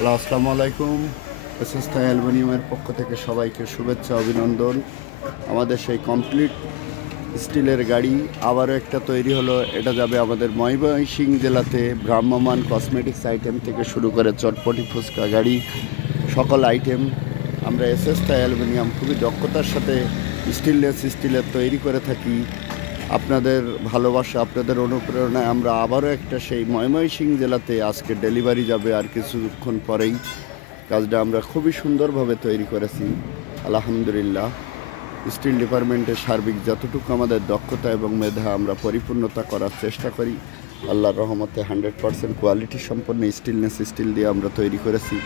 Hello, আসসালামু আলাইকুম। SS থাই অ্যালুমিনিয়ামের পক্ষ থেকে সবাইকে শুভেচ্ছা অভিনন্দন। আমাদের সেই কমপ্লিট স্টিলের গাড়ি আবারও একটা তৈরি হলো। এটা যাবে আমাদের ময়মনসিংহ জেলাতে ভ্রাম্যমাণ কসমেটিক্স আইটেম থেকে শুরু করে চটপটি ফুচকা গাড়ি সকল আইটেম আমরা এসএস থাই অ্যালুমিনিয়াম খুবই দক্ষতার সাথে স্টিলের তৈরি করে থাকি। আপনাদের ভালোবাসা, আপনাদের অনুপ্রেরণায় আমরা আবারও একটা সেই ময়মনসিংহ জেলাতে আজকে ডেলিভারি যাবে আর কিছুক্ষণ পরেই। কাজটা আমরা খুবই সুন্দরভাবে তৈরি করেছি আলহামদুলিল্লাহ। স্টিল ডিপার্টমেন্টের সার্বিক যতটুকু আমাদের দক্ষতা এবং মেধা আমরা পরিপূর্ণতা করার চেষ্টা করি। আল্লাহর রহমতে 100% কোয়ালিটি সম্পন্ন স্টিল দিয়ে আমরা তৈরি করেছি।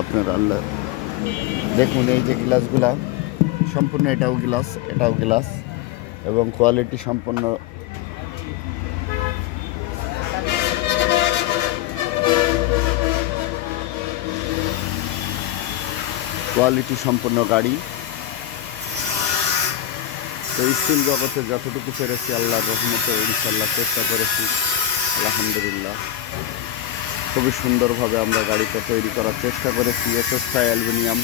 আপনার আল্লাহ দেখুন, এই যে গ্লাসগুলা সম্পূর্ণ এটাও গ্লাস এবং কোয়ালিটি সম্পন্ন গাড়ি। তো স্টিল জগতে যতটুকু পেরেছি আল্লাহর রহমতে ইনশাল্লাহ চেষ্টা করেছি আলহামদুলিল্লাহ। খুবই সুন্দরভাবে আমরা গাড়িটা তৈরি করার চেষ্টা করেছি। এসএস থাই অ্যালুমিনিয়াম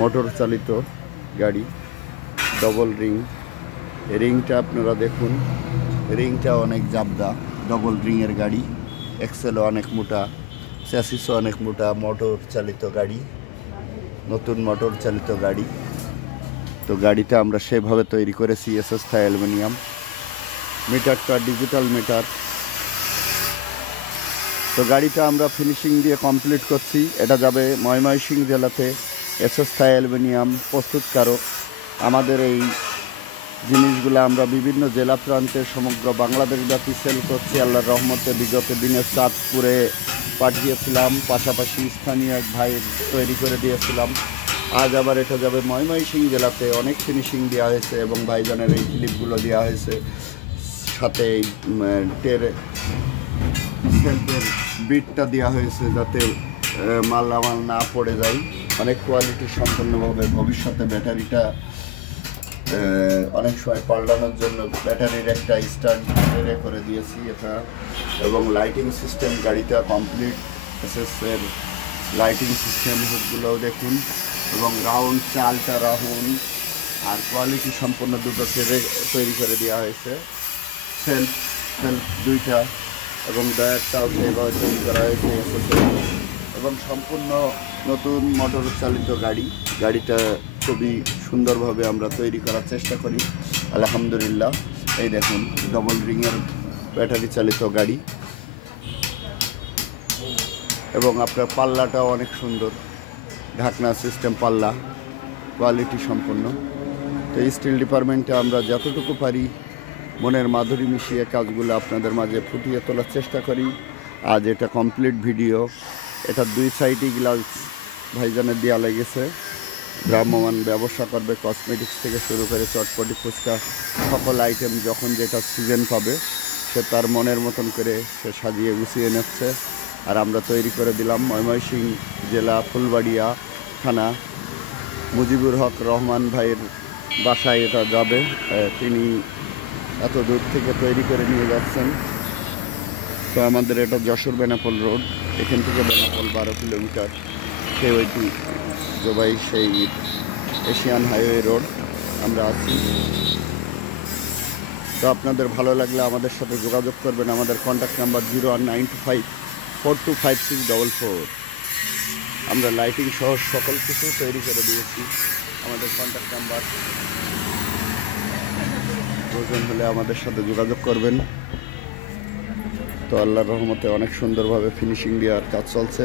মোটর চালিত গাড়ি, ডবল রিংটা আপনারা দেখুন, রিংটা অনেক জাবদা, ডবল রিংয়ের গাড়ি, এক্সেলও অনেক মোটা, চ্যাসিসও অনেক মোটা, মোটর চালিত গাড়ি, নতুন মোটর চালিত গাড়ি। তো গাড়িটা আমরা সেভাবে তৈরি করেছি এসএস থাই অ্যালুমিনিয়াম। মিটারটা ডিজিটাল মিটার। তো গাড়িটা আমরা ফিনিশিং দিয়ে কমপ্লিট করছি। এটা যাবে ময়মনসিংহ জেলাতে। এসএস থাই অ্যালুমিনিয়াম প্রস্তুতকারক। আমাদের এই জিনিসগুলো আমরা বিভিন্ন জেলা প্রান্তে সমগ্র বাংলাদেশ ব্যাপী সেল করছি আল্লাহর রহমতে। বিগত দিনে চাঁদপুরে পাঠিয়েছিলাম, পাশাপাশি স্থানীয় এক ভাই তৈরি করে দিয়েছিলাম। আজ আবার এটা যাবে ময়মনসিংহ জেলাতে। অনেক ফিনিশিং দেওয়া হয়েছে এবং ভাইজানের এই ক্লিপগুলো দেওয়া হয়েছে, সাথে এই সেলফের বিটটা দেওয়া হয়েছে যাতে মালামাল না পড়ে যায়। অনেক কোয়ালিটি সম্পন্নভাবে ভবিষ্যতে ব্যাটারিটা অনেক সময় পাল্টানোর জন্য ব্যাটারির একটা স্ট্যান্ড করে দিয়েছি এটা। এবং লাইটিং সিস্টেম গাড়িটা কমপ্লিট। এসএসের লাইটিং সিস্টেম হুডগুলোও দেখুন, এবং রাউন্ড চালটা রাউন্ড আর কোয়ালিটি সম্পন্ন দুটো তৈরি করে দেওয়া হয়েছে। সেলফ দুইটা এবং ডয়ারটাও সেইভাবে তৈরি করা হয়েছে এসএসের। এবং সম্পূর্ণ নতুন মোটর চালিত গাড়িটা খুবই সুন্দরভাবে আমরা তৈরি করার চেষ্টা করি আলহামদুলিল্লাহ। এই দেখুন, ডবল রিংয়ের ব্যাটারি চালিত গাড়ি এবং আপনার পাল্লাটাও অনেক সুন্দর, ঢাকনা সিস্টেম পাল্লা, কোয়ালিটি সম্পন্ন। তো স্টিল ডিপার্টমেন্টে আমরা যতটুকু পারি মনের মাধুরী মিশিয়ে কাজগুলো আপনাদের মাঝে ফুটিয়ে তোলার চেষ্টা করি। আজ এটা কমপ্লিট ভিডিও। এটা দুই সাইডই গ্লাস ভাইজানের দেওয়া লেগেছে। ভ্রাম্যমাণ ব্যবসা করবে, কসমেটিক্স থেকে শুরু করে চটপটি ফুচকা সকল আইটেম যখন যেটা সিজন পাবে সে তার মনের মতন করে সে সাজিয়ে গুছিয়ে নিচ্ছে। আর আমরা তৈরি করে দিলাম ময়মনসিংহ জেলা ফুলবাড়িয়া থানা মুজিবুর হক রহমান ভাইয়ের বাসায় এটা যাবে। তিনি এত দূর থেকে তৈরি করে নিয়ে যাচ্ছেন। তো আমাদের এটা যশোর বেনাপোল রোড, এখান থেকে বেনাপোল 12 কিলোমিটার, সেই জবাই সেই এশিয়ান হাইওয়ে রোড আমরা আছি। তো আপনাদের ভালো লাগলে আমাদের সাথে যোগাযোগ করবেন। আমাদের কন্ট্যাক্ট নাম্বার 01925425644। আমরা লাইটিং সহ সকল কিছু তৈরি করে দিয়েছি। আমাদের কন্ট্যাক্ট নাম্বার, প্রয়োজন হলে আমাদের সাথে যোগাযোগ করবেন। তো আল্লাহর রহমতে অনেক সুন্দরভাবে ফিনিশিং দেওয়ার কাজ চলছে।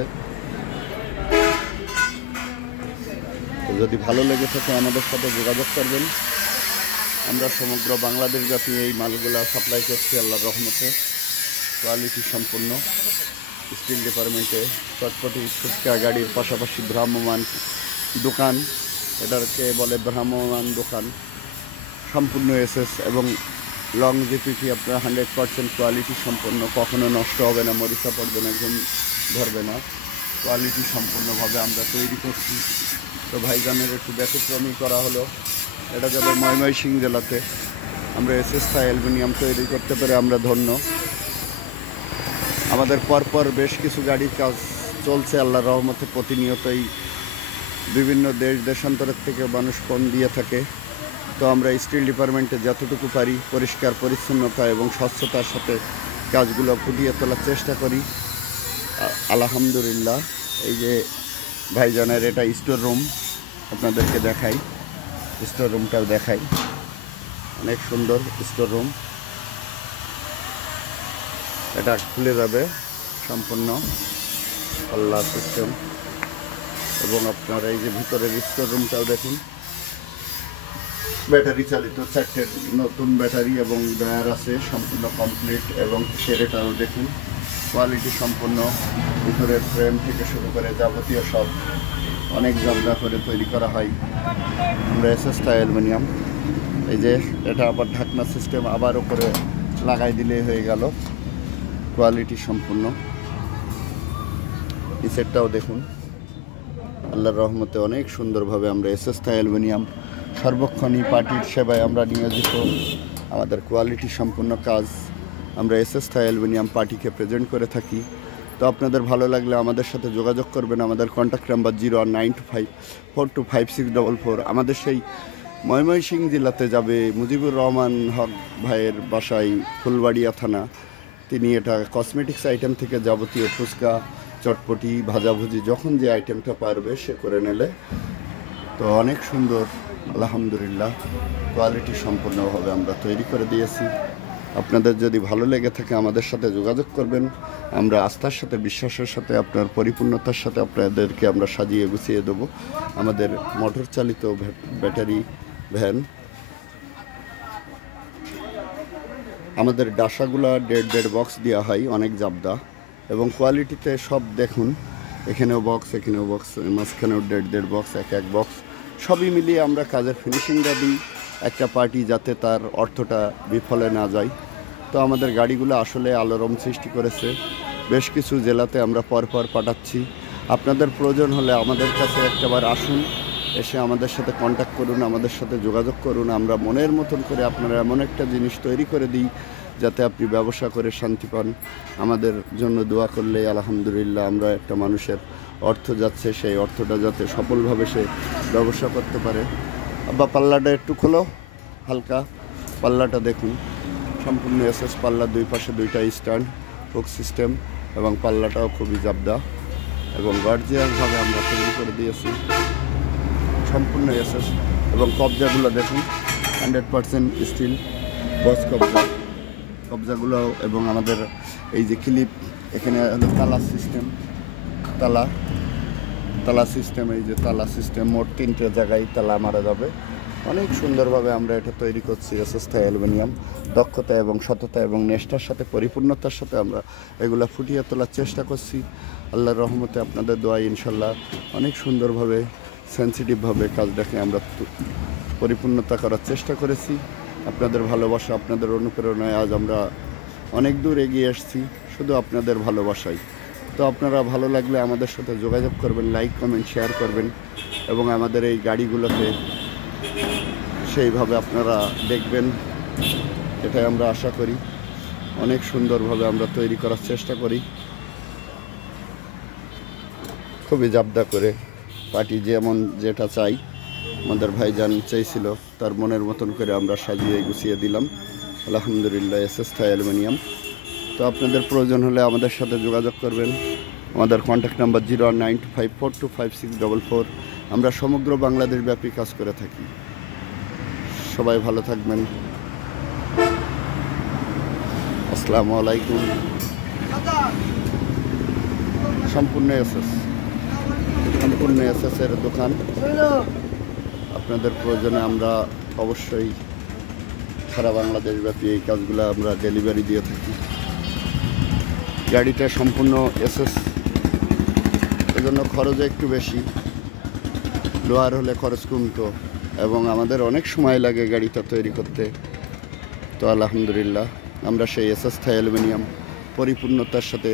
তো যদি ভালো লেগে থাকে আমাদের সাথে যোগাযোগ করবেন। আমরা সমগ্র বাংলাদেশ ব্যাপী এই মালগুলা সাপ্লাই করছি আল্লাহর রহমতে। কোয়ালিটি সম্পন্ন স্টিল ডিপার্টমেন্টে চটপটি ফুচকা গাড়ির পাশাপাশি ভ্রাম্যমাণ দোকান, এটাকে বলে ভ্রাম্যমাণ দোকান, সম্পূর্ণ এসএস এবং লংজিভিটি আপনার 100% কোয়ালিটি সম্পন্ন, কখনো নষ্ট হবে না, মরিচা পড়বে না, ঘুম ধরবে না। কোয়ালিটি সম্পূর্ণভাবে আমরা তৈরি করছি তো ভাইজানের একটু ব্যতিক্রমী করা হলো। এটা যাবে ময়মনসিংহ জেলাতে। আমরা এসএস থাই অ্যালুমিনিয়াম তৈরি করতে পেরে আমরা ধন্য। আমাদের পরপর বেশ কিছু গাড়ির কাজ চলছে আল্লাহর রহমতে। প্রতিনিয়তই বিভিন্ন দেশ দেশান্তরের থেকে মানুষ ফোন দিয়ে থাকে। তো আমরা স্টিল ডিপার্টমেন্টে যতটুকু পারি পরিষ্কার পরিচ্ছন্নতা এবং স্বচ্ছতার সাথে কাজগুলো ফুটিয়ে তোলার চেষ্টা করি। আলহামদুলিল্লাহ। এই যে ভাইজানের এটা স্টোর রুম, আপনাদেরকে দেখাই, স্টোর রুমটাও দেখাই। অনেক সুন্দর স্টোর রুম। এটা খুলে যাবে সম্পূর্ণ পাল্লা সিস্টেম। এবং আপনারা এই যে ভিতরের স্টোর রুমটাও দেখুন, ব্যাটারি চালিত 4টে নতুন ব্যাটারি এবং ড্রয়ার আছে, সম্পূর্ণ কমপ্লিট। এবং সেরেটাও দেখুন, কোয়ালিটি সম্পূর্ণ। ভিতরের ফ্রেম থেকে শুরু করে যাবতীয় সব অনেক জাবদা করে তৈরি করা হয় আমরা এসএস থাই অ্যালুমিনিয়াম। এই যে এটা আবার ঢাকনা সিস্টেম, আবার উপরে লাগাই দিলেই হয়ে গেল। কোয়ালিটি সম্পূর্ণ। এই সেটটাও দেখুন, আল্লাহর রহমতে অনেক সুন্দরভাবে আমরা এসএস থাই অ্যালুমিনিয়াম সর্বক্ষণই পার্টির সেবায় আমরা নিয়োজিত। আমাদের কোয়ালিটি সম্পূর্ণ কাজ আমরা এসএস থাই অ্যালুমিনিয়াম পার্টিকে প্রেজেন্ট করে থাকি। তো আপনাদের ভালো লাগলে আমাদের সাথে যোগাযোগ করবেন। আমাদের কন্ট্যাক্ট নাম্বার 01925425644। আমাদের সেই ময়মনসিংহ জেলাতে যাবে মুজিবুর রহমান হক ভাইয়ের বাসায়, ফুলবাড়িয়া থানা। তিনি এটা কসমেটিক্স আইটেম থেকে যাবতীয় ফুচকা, চটপটি, ভাজাভুজি যখন যে আইটেমটা পারবে সে করে নিলে। তো অনেক সুন্দর আলহামদুলিল্লাহ, কোয়ালিটি সম্পূর্ণভাবে আমরা তৈরি করে দিয়েছি। আপনাদের যদি ভালো লেগে থাকে আমাদের সাথে যোগাযোগ করবেন। আমরা আস্থার সাথে, বিশ্বাসের সাথে, আপনার পরিপূর্ণতার সাথে আপনাদেরকে আমরা সাজিয়ে গুছিয়ে দেবো। আমাদের মোটর চালিত ব্যাটারি ভ্যান। আমাদের ডাসাগুলা 1.5 বক্স দেওয়া হয়, অনেক জাবদা এবং কোয়ালিটিতে সব দেখুন। এখানেও বক্স, এখানেও বক্স, মাঝখানেও 1.5 বক্স, এক বক্স। সবই মিলিয়ে আমরা কাজের ফিনিশিংটা দিই একটা পার্টি, যাতে তার অর্থটা বিফলে না যায়। তো আমাদের গাড়িগুলো আসলে আলোড়ন সৃষ্টি করেছে। বেশ কিছু জেলাতে আমরা পরপর পাঠাচ্ছি। আপনাদের প্রয়োজন হলে আমাদের কাছে একটাবার আসুন, এসে আমাদের সাথে কন্ট্যাক্ট করুন, আমাদের সাথে যোগাযোগ করুন। আমরা মনের মতন করে আপনারা এমন একটা জিনিস তৈরি করে দিই যাতে আপনি ব্যবসা করে শান্তি পান। আমাদের জন্য দোয়া করলে আলহামদুলিল্লাহ আমরা একটা মানুষের অর্থ যাচ্ছে, সেই অর্থটা যাতে সফলভাবে সে ব্যবসা করতে পারে। আব্বা পাল্লাটা একটু খোলো, হালকা পাল্লাটা দেখুন, সম্পূর্ণ এসএস পাল্লা, দুই পাশে 2টা স্ট্যান্ড, হুক সিস্টেম এবং পাল্লাটাও খুবই জাবদা এবং গর্জিয়াসভাবে আমরা তৈরি করে দিয়েছি। সম্পূর্ণ এসএস এবং কবজাগুলো দেখুন 100% স্টিল বস কবজাগুলো এবং আমাদের এই যে ক্লিপ, এখানে হলো তালা সিস্টেম, তালা সিস্টেম, এই যে তালা সিস্টেম, মোট 3টে জায়গায় তালা মারা যাবে। অনেক সুন্দরভাবে আমরা এটা তৈরি করছি এসএস থাই অ্যালুমিনিয়াম। দক্ষতা এবং সততা এবং নেশটার সাথে, পরিপূর্ণতার সাথে আমরা এগুলো ফুটিয়ে তোলার চেষ্টা করছি। আল্লাহর রহমতে আপনাদের দোয়ায় ইনশাল্লাহ অনেক সুন্দরভাবে, সেন্সিটিভভাবে কাজটাকে আমরা পরিপূর্ণতা করার চেষ্টা করেছি। আপনাদের ভালোবাসা, আপনাদের অনুপ্রেরণায় আজ আমরা অনেক দূর এগিয়ে আসছি, শুধু আপনাদের ভালোবাসাই। তো আপনারা ভালো লাগলে আমাদের সাথে যোগাযোগ করবেন, লাইক, কমেন্ট, শেয়ার করবেন এবং আমাদের এই গাড়িগুলোকে সেইভাবে আপনারা দেখবেন, এটাই আমরা আশা করি। অনেক সুন্দরভাবে আমরা তৈরি করার চেষ্টা করি, খুবই জাবদা করে। পার্টি যেমন যেটা চাই, আমাদের ভাইজান চাইছিল, তার মনের মতন করে আমরা সাজিয়ে গুছিয়ে দিলাম আলহামদুলিল্লাহ এসএস থাই অ্যালুমিনিয়াম। তো আপনাদের প্রয়োজন হলে আমাদের সাথে যোগাযোগ করবেন। আমাদের কন্ট্যাক্ট নাম্বার 01925425644। আমরা সমগ্র বাংলাদেশ ব্যাপী কাজ করে থাকি। সবাই ভালো থাকবেন। আসসালামু আলাইকুম। সম্পূর্ণ এসএসের দোকান। আপনাদের প্রয়োজনে আমরা অবশ্যই সারা বাংলাদেশ ব্যাপী এই কাজগুলো আমরা ডেলিভারি দিয়ে থাকি। গাড়িটা সম্পূর্ণ এসএস, এজন্য খরচও একটু বেশি। লোহার হলে খরচ কমতো এবং আমাদের অনেক সময় লাগে গাড়িটা তৈরি করতে। তো আলহামদুলিল্লাহ আমরা সেই এসএস থাই অ্যালুমিনিয়াম পরিপূর্ণতার সাথে,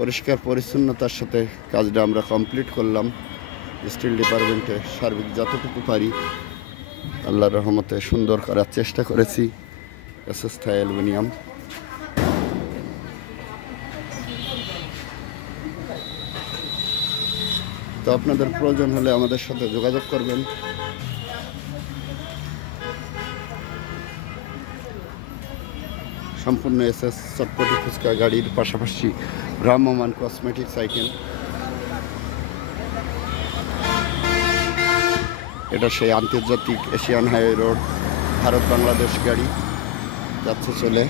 পরিষ্কার পরিচ্ছন্নতার সাথে কাজটা আমরা কমপ্লিট করলাম স্টিল ডিপার্টমেন্টে সার্বিক যতটুকু পারি আল্লাহর রহমতে সুন্দর করার চেষ্টা করেছি। এসএস থাই অ্যালুমিনিয়াম। তো আপনাদের প্রয়োজন হলে আমাদের সাথে যোগাযোগ করবেন। সম্পূর্ণ এসএস চটপটি ফুচকা গাড়ির পাশাপাশি ভ্রাম্যমান কসমেটিক্স আইটেম। এটা সেই আন্তর্জাতিক Asian highway road Bharat Bangladesh গাড়ি যাচ্ছে চলে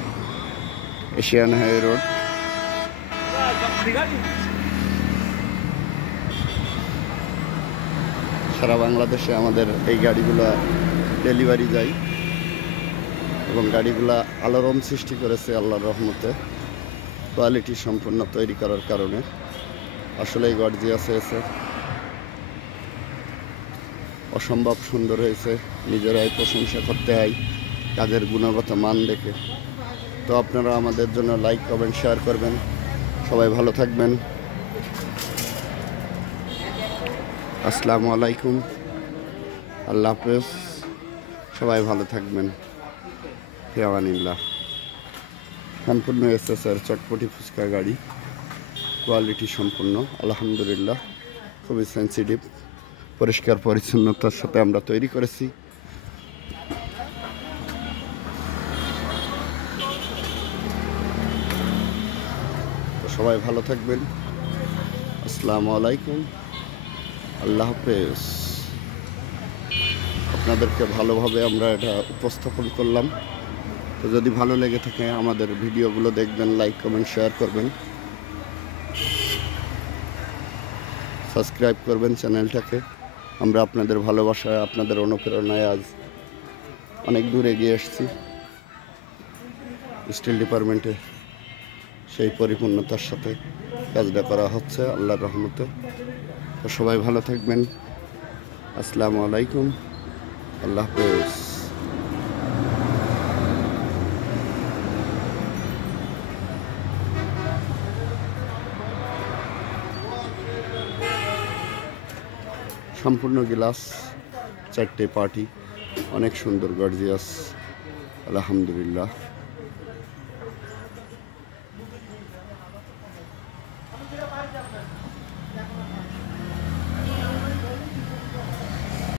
এশিয়ান হাইওয়ে রোড। সারা বাংলাদেশে আমাদের এই গাড়িগুলো ডেলিভারি যায় এবং গাড়িগুলা আলোড়ন সৃষ্টি করেছে আল্লাহর রহমতে কোয়ালিটি সম্পূর্ণ তৈরি করার কারণে। আসলেই গর্জিয়াস হয়েছে, অসম্ভব সুন্দর হয়েছে, নিজেরাই প্রশংসা করতে হয় কাজের গুণগত মান দেখে। তো আপনারা আমাদের জন্য লাইক কমেন্ট শেয়ার করবেন। সবাই ভালো থাকবেন। আসসালামু আলাইকুম, আল্লাহ হাফেজ। সবাই ভালো থাকবেন। ফিয়ামানিল্লাহ। সম্পূর্ণ এসএসের চটপটি ফুচকা গাড়ি, কোয়ালিটি সম্পূর্ণ আলহামদুলিল্লাহ, খুবই সেন্সিটিভ, পরিষ্কার পরিচ্ছন্নতার সাথে আমরা তৈরি করেছি। তো সবাই ভালো থাকবেন। আসসালামু আলাইকুম, আল্লাহ হাফেজ। আপনাদেরকে ভালোভাবে আমরা এটা উপস্থাপন করলাম। তো যদি ভালো লেগে থাকে আমাদের ভিডিওগুলো দেখবেন, লাইক কমেন্ট শেয়ার করবেন, সাবস্ক্রাইব করবেন চ্যানেলটাকে। আমরা আপনাদের ভালোবাসায়, আপনাদের অনুপ্রেরণায় আজ অনেক দূর এগিয়ে এসেছি। স্টিল ডিপার্টমেন্টে সেই পরিপূর্ণতার সাথে কাজটা করা হচ্ছে আল্লাহর রহমতে। তো সবাই ভালো থাকবেন। আসসালামু আলাইকুম, আল্লাহ হাফেজ। সম্পূর্ণ গ্লাস, 4টে পার্টি, অনেক সুন্দর গর্জিয়াস আলহামদুলিল্লাহ।